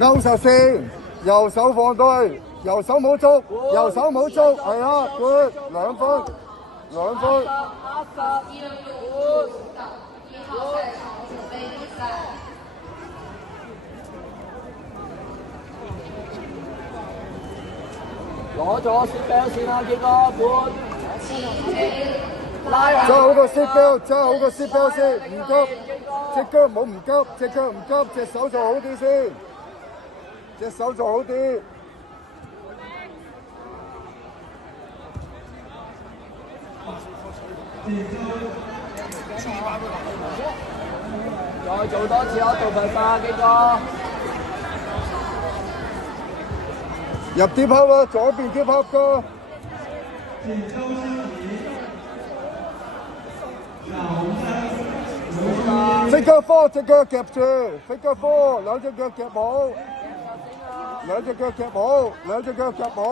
勾實線，右手放對，右手冇捉，右手冇捉，係啊 ，good， 2分，2分。攞咗 seat belt 先啦，幾個半。揸好個 seat belt， 揸好個 seat belt 先，唔急，隻腳唔好唔急，隻腳唔急，隻手做好啲先，隻手做好啲。再做多次我做份化，幾個。入啲拋啦，左邊啲拋㗎。figure 4，隻腳夾住 ，figure 4，兩隻腳夾好，兩隻腳夾好，兩隻腳夾好。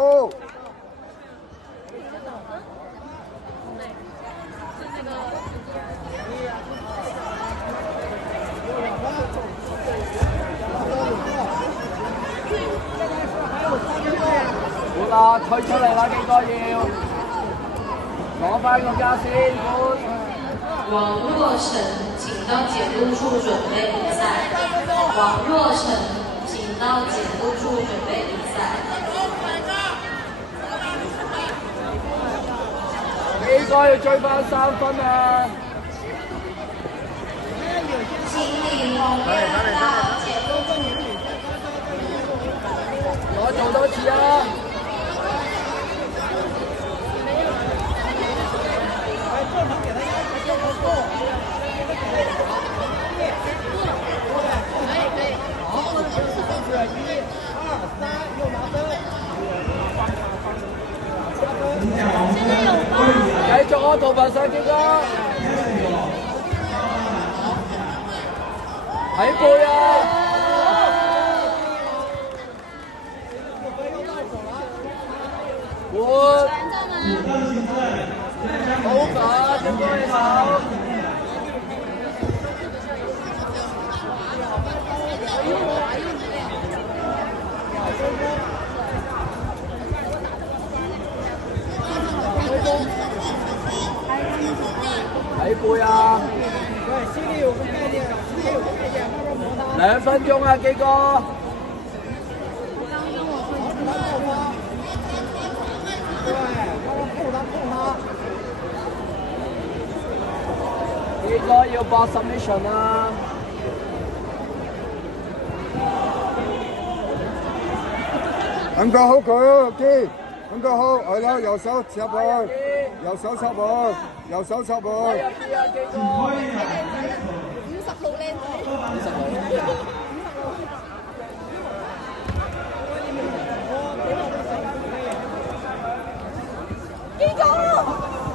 好啦，推出嚟啦，幾個要攞翻個架先，王若晨，請到检录处准备比赛。王若晨，请到检录处准备比赛。幾個要追翻3分啊！請李宏亮到检录处。我做多次啊！繼續我做份上幾個，喺背啊！換，好快，點幫你手？喺背啊！2分鐘啊，幾個？幾個要搏 submission 啊！咁夠好佢，機，咁夠好，係啦，右手插落去，右手插落去，右手插落去。56靚仔。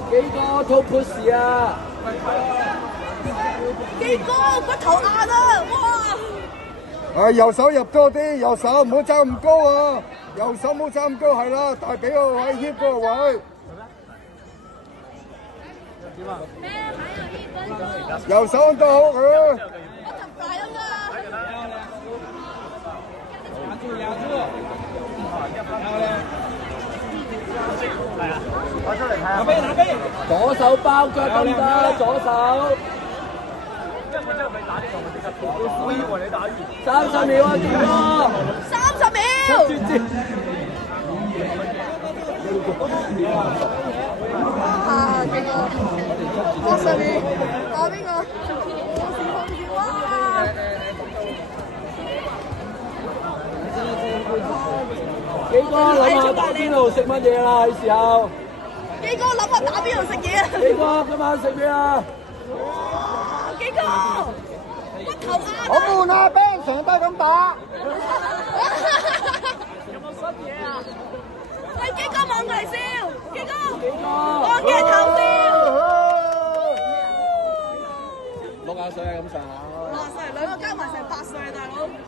幾個 top push 啊！基哥骨頭硬啊！哇！右手入多啲，右手唔好揸咁高啊！右手唔好揸咁高，係啦，大髀個位 hip 嗰個位。右手都好佢。骨頭大啊嘛！左手包腳得唔得？左手。30秒啊，見哥30秒。啊，見哥，80秒，打邊個？哇！幾哥諗下打邊爐食乜嘢啦？係時候。基哥諗下打邊度食嘢啊！幾哥今晚食咩啊？基哥骨頭硬。我悶啊，Ben 成日都係咁打。有冇新嘢啊？喂，基哥望嚟笑，基哥。幾哥。望鏡頭笑。60歲啊，咁上下。60歲，兩個加埋成8歲啊，大佬。